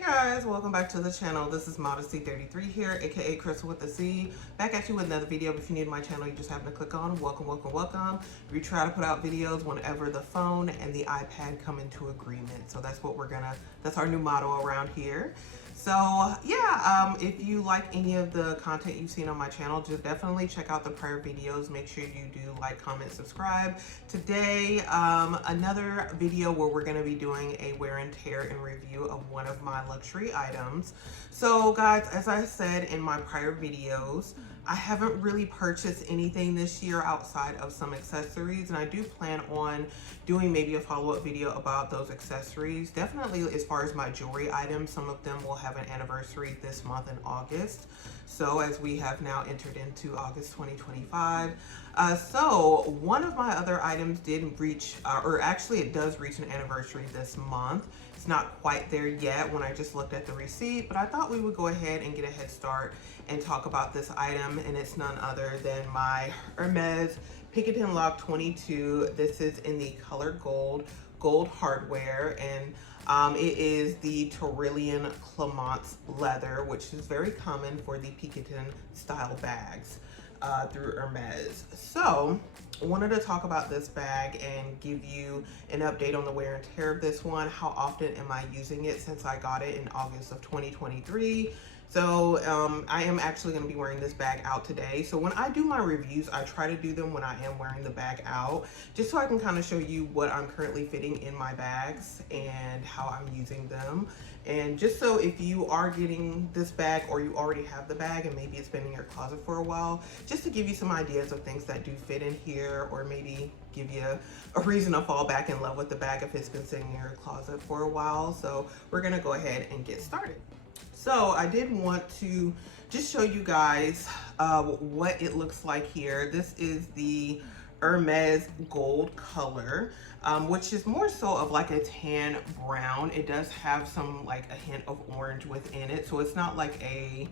Hey guys, welcome back to the channel. This is Modesty33 here, aka Crystal with the C. Back at you with another video. If you're new to my channel, you just happen to click on welcome. We try to put out videos whenever the phone and the iPad come into agreement. So that's what that's our new motto around here. So yeah, if you like any of the content you've seen on my channel, just definitely check out the prior videos. Make sure you do like, comment, subscribe. Today, another video where we're gonna be doing a wear and tear and review of one of my luxury items. So guys, as I said in my prior videos, I haven't really purchased anything this year outside of some accessories, and I do plan on doing maybe a follow-up video about those accessories. Definitely as far as my jewelry items, some of them will have an anniversary this month in August. So as we have now entered into August 2025. So one of my other items did reach, or actually it does reach an anniversary this month. It's not quite there yet when I just looked at the receipt, but I thought we would go ahead and get a head start and talk about this item, and it's none other than my Hermes Picotin Lock 22. This is in the color gold hardware, and it is the Tyrolean Clemence leather, which is very common for the Picotin style bags through Hermes. So I wanted to talk about this bag and give you an update on the wear and tear of this one. How often am I using it since I got it in August of 2023? So I am actually going to be wearing this bag out today. So when I do my reviews, I try to do them when I am wearing the bag out, just so I can kind of show you what I'm currently fitting in my bags and how I'm using them. And just so if you are getting this bag or you already have the bag and maybe it's been in your closet for a while, just to give you some ideas of things that do fit in here, or maybe give you a reason to fall back in love with the bag if it's been sitting in your closet for a while. So we're going to go ahead and get started. So I did want to just show you guys what it looks like here. This is the Hermes gold color, which is more so of like a tan brown. It does have some like a hint of orange within it, so it's not like a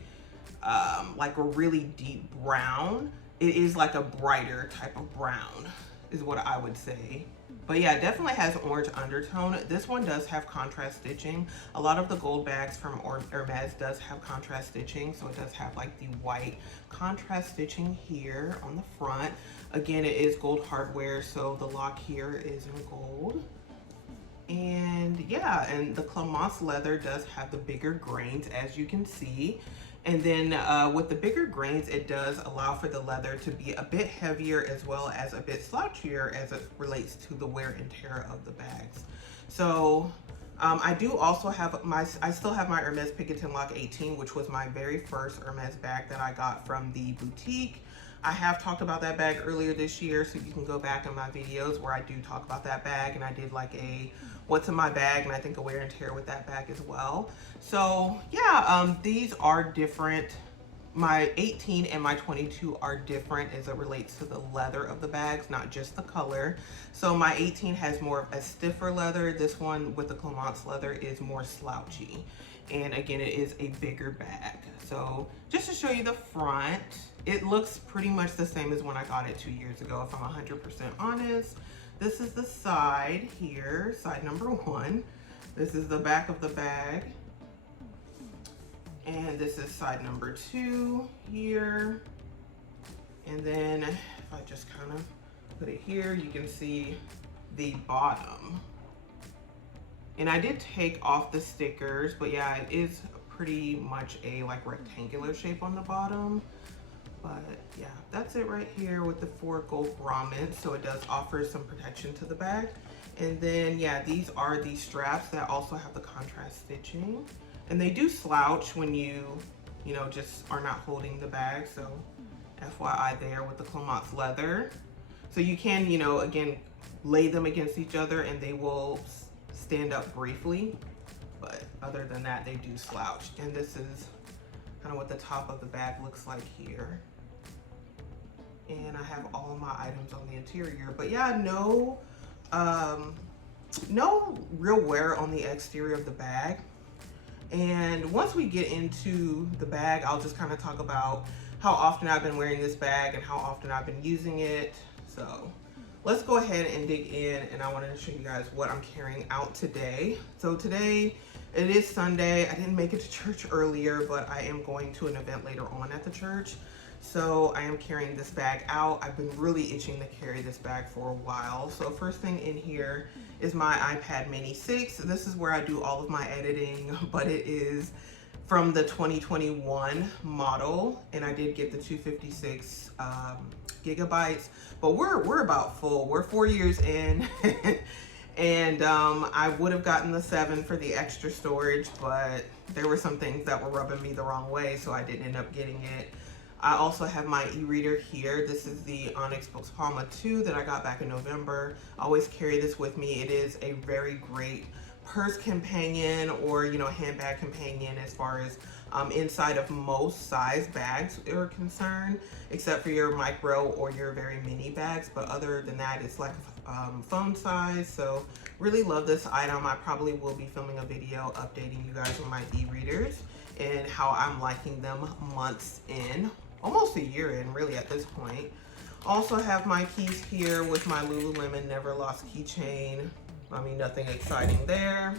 really deep brown. It is like a brighter type of brown is what I would say. But yeah, it definitely has orange undertone. This one does have contrast stitching. A lot of the gold bags from Hermes does have contrast stitching, so it does have like the white contrast stitching here on the front. Again, it is gold hardware, so the lock here is in gold. And yeah, and the Clemence leather does have the bigger grains, as you can see. And then with the bigger grains, it does allow for the leather to be a bit heavier as well as a bit slouchier as it relates to the wear and tear of the bags. So I do also have I still have my Hermes Picotin Lock 18, which was my very first Hermes bag that I got from the boutique. I have talked about that bag earlier this year, so you can go back in my videos where I do talk about that bag, and I did like a what's in my bag and I think a wear and tear with that bag as well. So yeah, these are different. My 18 and my 22 are different as it relates to the leather of the bags, not just the color. So my 18 has more of a stiffer leather. This one with the Clemence leather is more slouchy. And again, it is a bigger bag. So just to show you the front, it looks pretty much the same as when I got it 2 years ago, if I'm 100% honest. This is the side here, side number 1. This is the back of the bag. And this is side number 2 here. And then if I just kind of put it here, you can see the bottom. And I did take off the stickers, but yeah, it is pretty much a like rectangular shape on the bottom. But yeah, that's it right here with the 4 gold grommets. So it does offer some protection to the bag. And then yeah, these are the straps that also have the contrast stitching. And they do slouch when you just are not holding the bag. So FYI there with the Clemence leather. So you can, again, lay them against each other and they will stand up briefly. But other than that, they do slouch. And this is kind of what the top of the bag looks like here. And I have all of my items on the interior. But yeah, no real wear on the exterior of the bag. And once we get into the bag, I'll just kind of talk about how often I've been wearing this bag and how often I've been using it. So let's go ahead and dig in, and I wanted to show you guys what I'm carrying out today. So today It is Sunday. I didn't make it to church earlier, but I am going to an event later on at the church. So I am carrying this bag out. I've been really itching to carry this bag for a while. So first thing in here is my iPad Mini 6. This is where I do all of my editing, but it is from the 2021 model, and I did get the 256 gigabytes, but we're about full. We're 4 years in. And I would have gotten the 7 for the extra storage, but there were some things that were rubbing me the wrong way, so I didn't end up getting it. I also have my e-reader here. This is the Onyx Books Palma 2 that I got back in November. I always carry this with me. It is a very great purse companion, or handbag companion, as far as inside of most size bags are concerned, except for your micro or your very mini bags. But other than that, it's like phone size. So really love this item. I probably will be filming a video updating you guys on my e-readers and how I'm liking them months in, almost a year in really at this point. Also have my keys here with my Lululemon Never Lost keychain. I mean, nothing exciting there.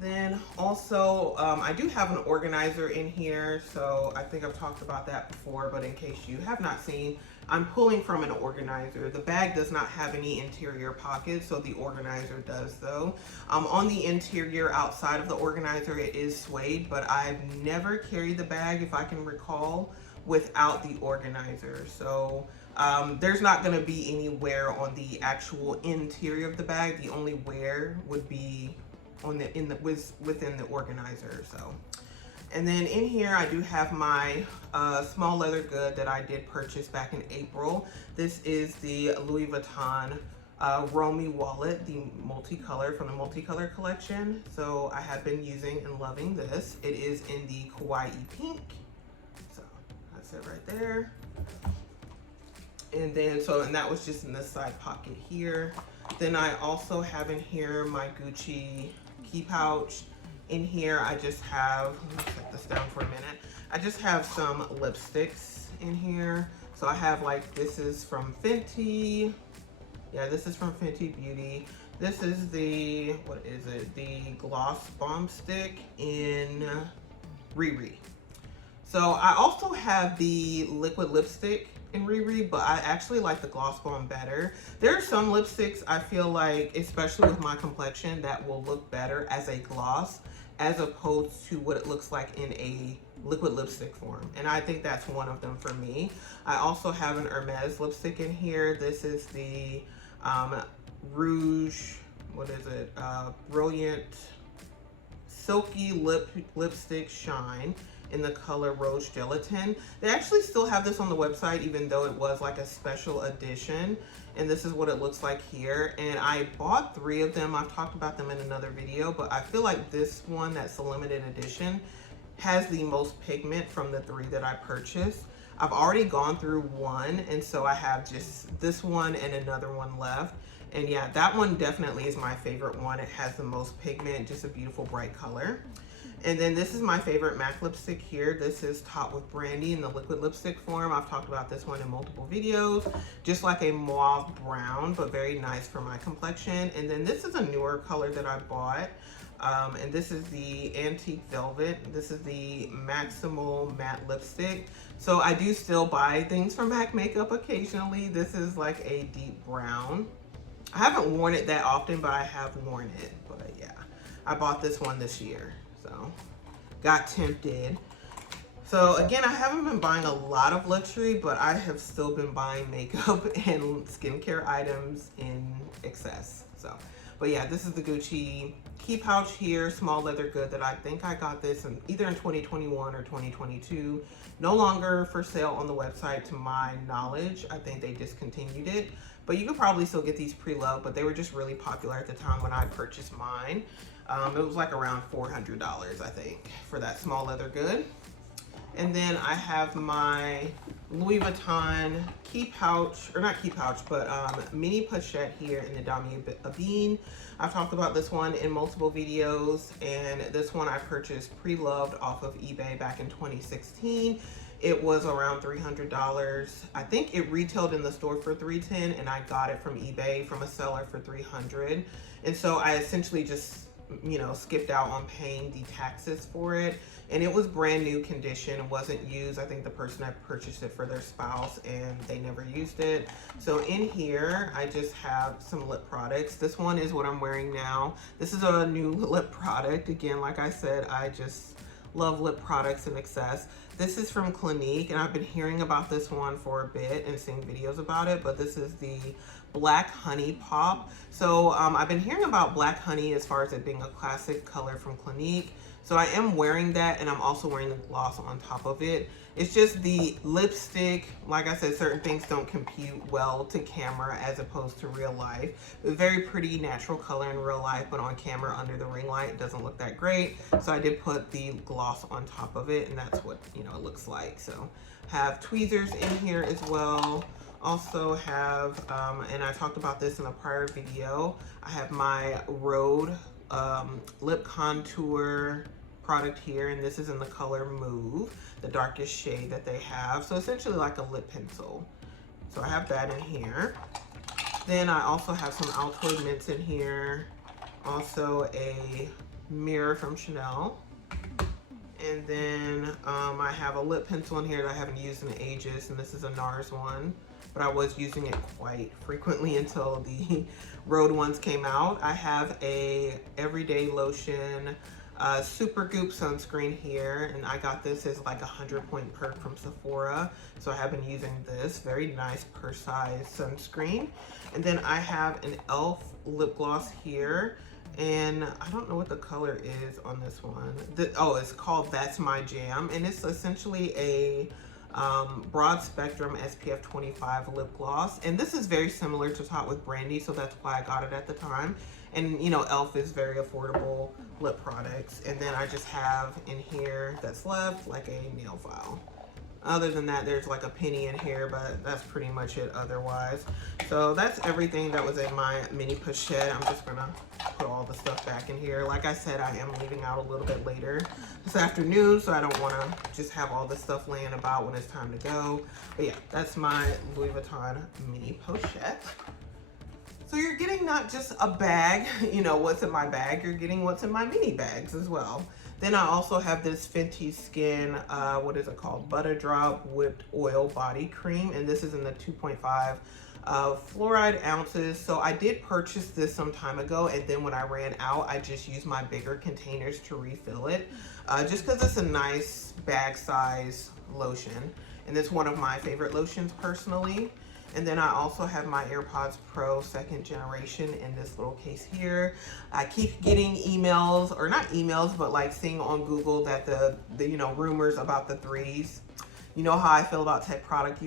Then also, I do have an organizer in here, so I think I've talked about that before, but in case you have not seen, I'm pulling from an organizer. The bag does not have any interior pockets, so the organizer does though. On the interior outside of the organizer, it is suede, but I've never carried the bag, if I can recall, without the organizer. So there's not going to be any wear on the actual interior of the bag. The only wear would be on within the organizer. So, and then in here I do have my small leather good that I did purchase back in April. This is the Louis Vuitton Romy wallet, the multicolor from the multicolor collection. So I have been using and loving this. It is in the Kawaii pink. So that's it right there. And then, and that was just in this side pocket here. Then I also have in here my Gucci key pouch. In here, I just have, let me set this down for a minute. I just have some lipsticks in here. So I have this is from Fenty. Yeah, this is from Fenty Beauty. This is the, what is it? The Gloss Bomb Stick in Riri. So I also have the liquid lipstick in Riri, but I actually like the Gloss Bomb better. There are some lipsticks I feel like, especially with my complexion, that will look better as a gloss as opposed to what it looks like in a liquid lipstick form. And I think that's one of them for me. I also have an Hermes lipstick in here. This is the Rouge, what is it? Brilliant Silky Lipstick Shine in the color Rose Gelatin. They actually still have this on the website, even though it was like a special edition. And this is what it looks like here. And I bought 3 of them. I've talked about them in another video, but I feel like this one, that's the limited edition, has the most pigment from the 3 that I purchased. I've already gone through one, and so I have just this one and another one left. And yeah, that one definitely is my favorite one. It has the most pigment, just a beautiful bright color. And then this is my favorite MAC lipstick here. This is Top with Brandy in the liquid lipstick form. I've talked about this one in multiple videos. Just like a mauve brown, but very nice for my complexion. And then this is a newer color that I bought. And this is the Antique Velvet. This is the Maximal Matte Lipstick. So I do still buy things from MAC Makeup occasionally. This is like a deep brown. I haven't worn it that often, but I have worn it. But yeah, I bought this one this year. So got tempted. So again, I haven't been buying a lot of luxury, but I have still been buying makeup and skincare items in excess. So, but yeah, this is the Gucci key pouch here, small leather good that I think I got this in either in 2021 or 2022. No longer for sale on the website to my knowledge. I think they discontinued it, but you could probably still get these pre-loved, but they were just really popular at the time when I purchased mine. It was like around $400, I think, for that small leather good. And then I have my Louis Vuitton key pouch, or not key pouch, but mini pochette here in the Damier Ebene. I've talked about this one in multiple videos, and this one I purchased pre-loved off of eBay back in 2016. It was around $300. I think it retailed in the store for $310, and I got it from eBay from a seller for $300. And so I essentially just you know, skipped out on paying the taxes for it. And it was brand new condition. It wasn't used. I think the person had purchased it for their spouse and they never used it. So in here, I just have some lip products. This one is what I'm wearing now. This is a new lip product. Again, like I said, I just love lip products in excess. This is from Clinique, and I've been hearing about this one for a bit and seeing videos about it, but this is the Black Honey Pop. So I've been hearing about Black Honey as far as it being a classic color from Clinique. So I am wearing that, and I'm also wearing the gloss on top of it. It's just the lipstick, like I said, certain things don't compute well to camera as opposed to real life. It's very pretty natural color in real life, but on camera under the ring light, it doesn't look that great. So I did put the gloss on top of it, and that's what, you know, it looks like. So have tweezers in here as well. Also have, and I talked about this in a prior video, I have my Rhode lip contour product here, and this is in the color Move, the darkest shade that they have. So essentially like a lip pencil. So I have that in here. Then I also have some Altoid mints in here. Also a mirror from Chanel. And then I have a lip pencil in here that I haven't used in ages, and this is a NARS one, but I was using it quite frequently until the Rhode ones came out. I have a everyday lotion, Super Goop sunscreen here, and I got this as like a 100-point perk from Sephora. So I have been using this, very nice purse-size sunscreen. And then I have an e.l.f. lip gloss here. And I don't know what the color is on this one. Oh, it's called That's My Jam. And it's essentially a broad spectrum SPF 25 lip gloss. And this is very similar to Tot with Brandy, so that's why I got it at the time. And you know, e.l.f. is very affordable lip products. And then I just have in here that's left like a nail file. Other than that, there's like a penny in here, but that's pretty much it otherwise. So that's everything that was in my mini pochette. I'm just gonna put all the stuff back in here. Like I said, I am leaving out a little bit later this afternoon, so I don't wanna just have all this stuff laying about when it's time to go. But yeah, that's my Louis Vuitton mini pochette. So you're getting not just a bag, you know, what's in my bag, you're getting what's in my mini bags as well. Then I also have this Fenty Skin, what is it called? Butter Drop Whipped Oil Body Cream. And this is in the 2.5 fluoride ounces. So I did purchase this some time ago. And then when I ran out, I just used my bigger containers to refill it. Just because it's a nice bag size lotion. And it's one of my favorite lotions personally. And then I also have my AirPods Pro 2nd generation in this little case here. I keep getting emails, or not emails, but like seeing on Google that the you know, rumors about the 3s. You know how I feel about tech products,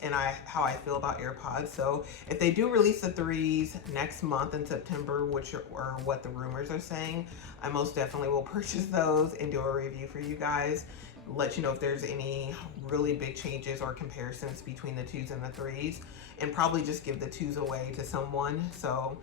and how I feel about AirPods. So if they do release the 3s next month in September, which are what the rumors are saying, I most definitely will purchase those and do a review for you guys. Let you know if there's any really big changes or comparisons between the 2s and the 3s, and probably just give the 2s away to someone. So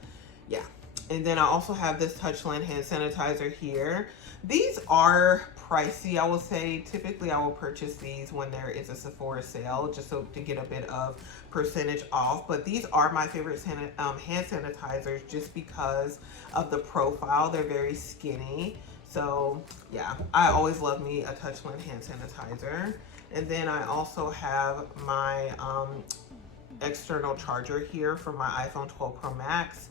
yeah. And then I also have this Touchland hand sanitizer here. These are pricey, I will say. Typically I will purchase these when there is a Sephora sale, just so to get a bit of percentage off. But these are my favorite hand sanitizers just because of the profile. They're very skinny. So yeah, I always love me a Touchland hand sanitizer. And then I also have my external charger here for my iPhone 12 Pro Max.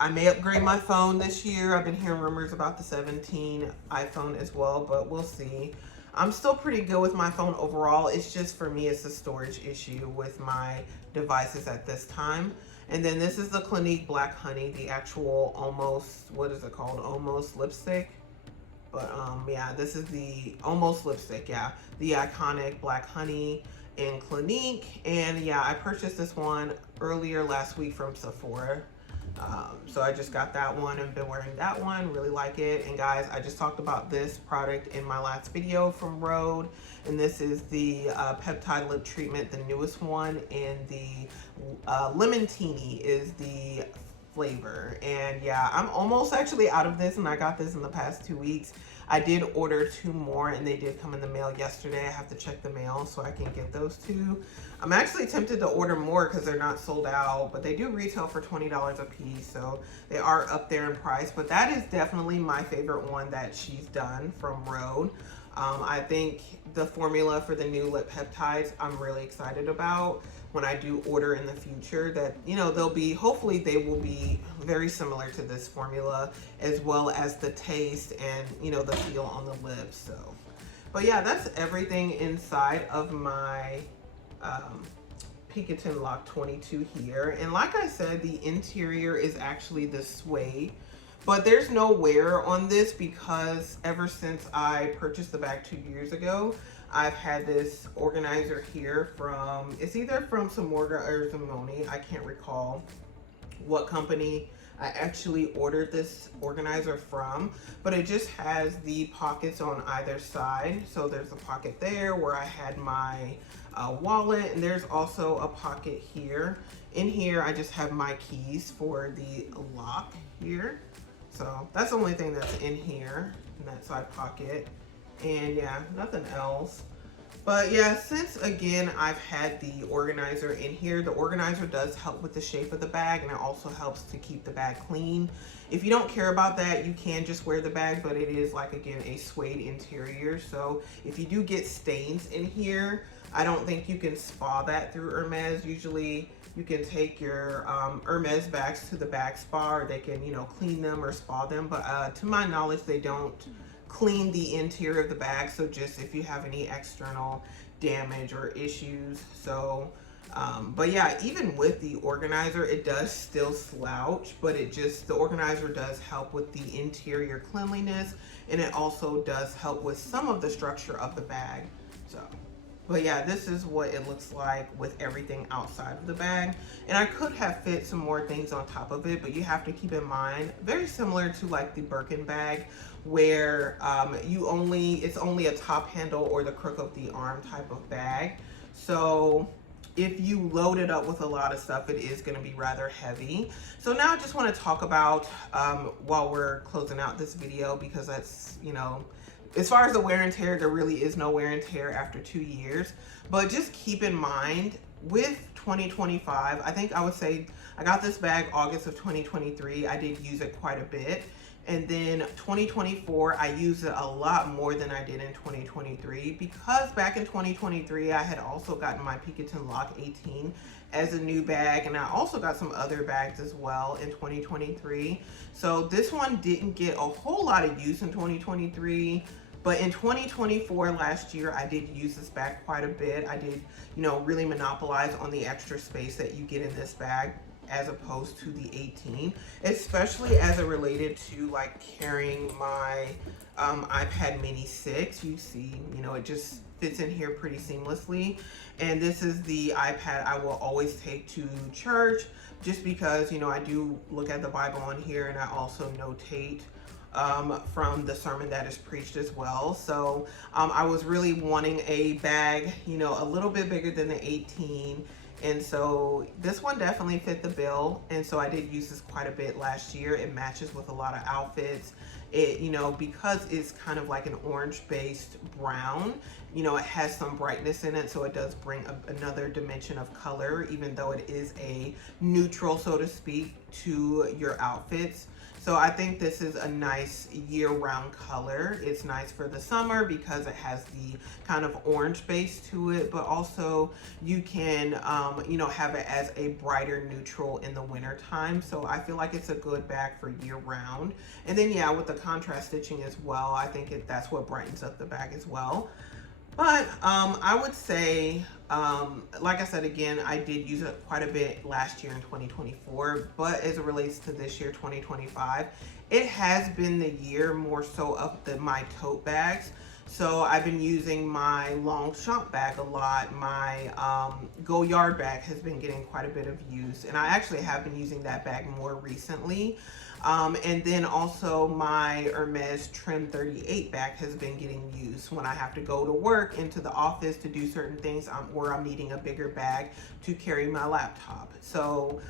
I may upgrade my phone this year. I've been hearing rumors about the 17 iPhone as well, but we'll see. I'm still pretty good with my phone overall. It's just, for me, it's a storage issue with my devices at this time. And then this is the Clinique Black Honey, the actual almost, what is it called? Almost lipstick. But yeah, this is the almost lipstick, yeah. The iconic Black Honey in Clinique. And yeah, I purchased this one earlier last week from Sephora. So I just got that one and been wearing that one, really like it. And guys, I just talked about this product in my last video from Rhode. And this is the peptide lip treatment, the newest one. And the Lemon-Teeny is the flavor. And yeah, I'm almost actually out of this, and I got this in the past 2 weeks. I did order 2 more and they did come in the mail yesterday. I have to check the mail so I can get those 2. I'm actually tempted to order more because they're not sold out, but they do retail for $20 a piece, so they are up there in price. But that is definitely my favorite one that she's done from Rhode. I think the formula for the new lip peptides I'm really excited about when I do order in the future, that, you know, they'll be, hopefully they will be very similar to this formula, as well as the taste and, you know, the feel on the lips. So, but yeah, that's everything inside of my Picotin Lock 22 here. And like I said, the interior is actually the suede, but there's no wear on this because ever since I purchased the bag 2 years ago, I've had this organizer here from, it's either from Samorga or Zamoni, I can't recall what company I actually ordered this organizer from, but it just has the pockets on either side. So there's a pocket there where I had my wallet, and there's also a pocket here. In here, I just have my keys for the lock here. So that's the only thing that's in here, in that side pocket. And yeah, nothing else. But yeah, since again, I've had the organizer in here, the organizer does help with the shape of the bag, and it also helps to keep the bag clean. If you don't care about that, you can just wear the bag, but it is, like, again, a suede interior. So if you do get stains in here, I don't think you can spa that through Hermes. Usually you can take your Hermes bags to the bag spa, or they can, you know, clean them or spa them. But to my knowledge, they don't clean the interior of the bag. So just if you have any external damage or issues. So, but yeah, even with the organizer, it does still slouch, but the organizer does help with the interior cleanliness, and it also does help with some of the structure of the bag. So, but yeah, this is what it looks like with everything outside of the bag. And I could have fit some more things on top of it, but you have to keep in mind, very similar to like the Birkin bag, where it's only a top handle or the crook of the arm type of bag. So if you load it up with a lot of stuff, it is going to be rather heavy. So now I just want to talk about, while we're closing out this video, because that's, you know, as far as the wear and tear, there really is no wear and tear after 2 years. But just keep in mind, with 2025, I think I would say I got this bag August of 2023. I did use it quite a bit. And then 2024, I used it a lot more than I did in 2023, because back in 2023, I had also gotten my Picotin Lock 18 as a new bag, and I also got some other bags as well in 2023. So this one didn't get a whole lot of use in 2023, but in 2024, last year, I did use this bag quite a bit. I did, you know, really monopolize on the extra space that you get in this bag, as opposed to the 18, especially as it related to like carrying my iPad mini 6. You see, you know, it just fits in here pretty seamlessly. And this is the iPad I will always take to church, just because, you know, I do look at the Bible on here, and I also notate from the sermon that is preached as well. So I was really wanting a bag, you know, a little bit bigger than the 18. And so this one definitely fit the bill. And so I did use this quite a bit last year. It matches with a lot of outfits. It, you know, because it's kind of like an orange based brown, you know, it has some brightness in it. So it does bring another dimension of color, even though it is a neutral, so to speak, to your outfits. So I think this is a nice year-round color. It's nice for the summer because it has the kind of orange base to it, but also you can, you know, have it as a brighter neutral in the winter time. So I feel like it's a good bag for year-round. And then, yeah, with the contrast stitching as well, I think that's what brightens up the bag as well. But I would say, like I said, again, I did use it quite a bit last year in 2024, but as it relates to this year, 2025, it has been the year more so of my tote bags. So I've been using my long shop bag a lot. My Go Yard bag has been getting quite a bit of use, and I actually have been using that bag more recently. And then also my Hermes Trim 38 bag has been getting used when I have to go to work, into the office to do certain things, where I'm needing a bigger bag to carry my laptop. So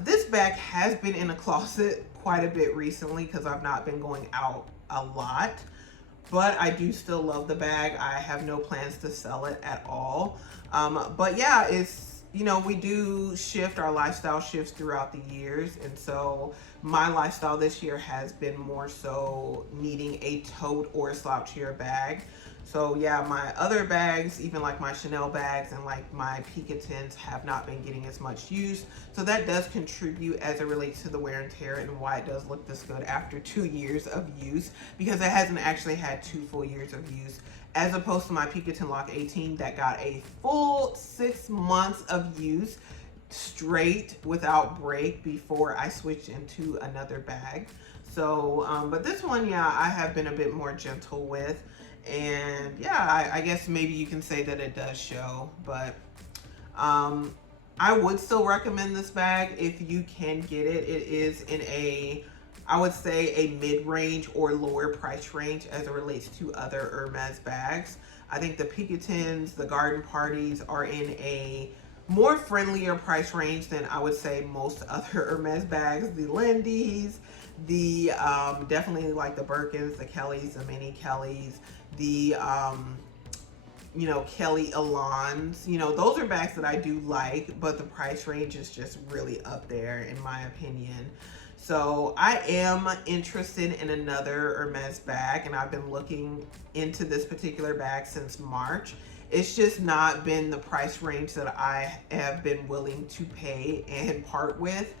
this bag has been in a closet quite a bit recently because I've not been going out a lot. but I do still love the bag. I have no plans to sell it at all. But yeah, it's, you know, we do shift, our lifestyle shifts throughout the years. And so my lifestyle this year has been more so needing a tote or a slouchier bag. So yeah, my other bags, even like my Chanel bags and like my Picotins, have not been getting as much use. So that does contribute as it relates to the wear and tear and why it does look this good after 2 years of use, because it hasn't actually had 2 full years of use, as opposed to my Picotin Lock 18 that got a full 6 months of use straight without break before I switched into another bag. So, but this one, yeah, I have been a bit more gentle with. And yeah, I guess maybe you can say that it does show, but I would still recommend this bag if you can get it. It is in a, I would say, a mid-range or lower price range as it relates to other Hermes bags. I think the Picotins, the Garden Parties are in a more friendlier price range than I would say most other Hermes bags. The Lindys, the definitely like the Birkins, the Kellys, the mini Kellys, the you know, Kelly Alans, you know, those are bags that I do like, but the price range is just really up there in my opinion. So I am interested in another Hermes bag, and I've been looking into this particular bag since March. It's just not been the price range that I have been willing to pay and part with.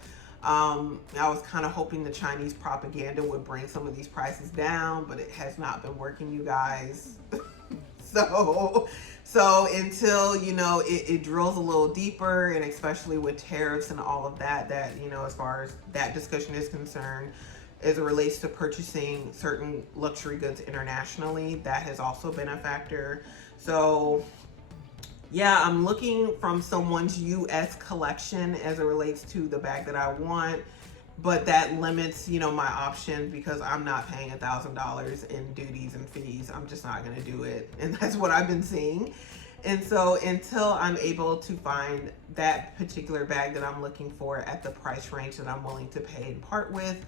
I was kind of hoping the Chinese propaganda would bring some of these prices down, but it has not been working, you guys. So until, you know, it drills a little deeper, and especially with tariffs and all of that, you know, as far as that discussion is concerned, as it relates to purchasing certain luxury goods internationally, that has also been a factor. So yeah, I'm looking from someone's US collection as it relates to the bag that I want, but that limits, you know, my options, because I'm not paying $1,000 in duties and fees. I'm just not going to do it. And that's what I've been seeing. And so until I'm able to find that particular bag that I'm looking for at the price range that I'm willing to pay and part with,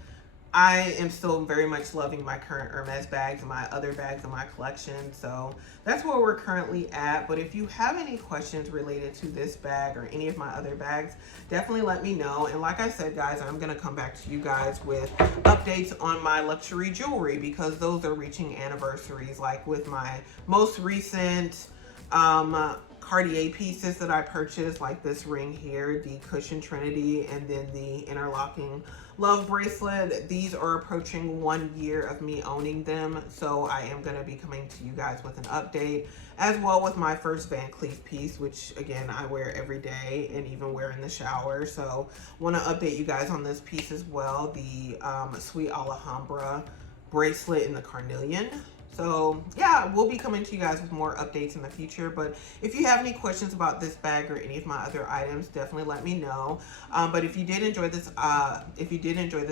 I am still very much loving my current Hermes bags and my other bags in my collection. So that's where we're currently at. But if you have any questions related to this bag or any of my other bags, definitely let me know. And like I said, guys, I'm going to come back to you guys with updates on my luxury jewelry, because those are reaching anniversaries. Like with my most recent Cartier pieces that I purchased, like this ring here, the Cushion Trinity, and then the interlocking love bracelet. These are approaching 1 year of me owning them, so I am going to be coming to you guys with an update, as well with my first Van Cleef piece, which again I wear every day and even wear in the shower. So want to update you guys on this piece as well, the Sweet Alhambra bracelet in the carnelian. So yeah, we'll be coming to you guys with more updates in the future. But if you have any questions about this bag or any of my other items, definitely let me know. But if you did enjoy this,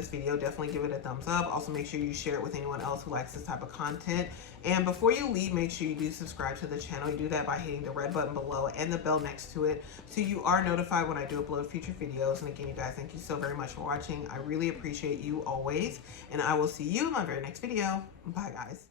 video, definitely give it a thumbs up. Also, make sure you share it with anyone else who likes this type of content. And before you leave, make sure you do subscribe to the channel. You do that by hitting the red button below and the bell next to it, so you are notified when I do upload future videos. And again, you guys, thank you so very much for watching. I really appreciate you always, and I will see you in my very next video. Bye, guys.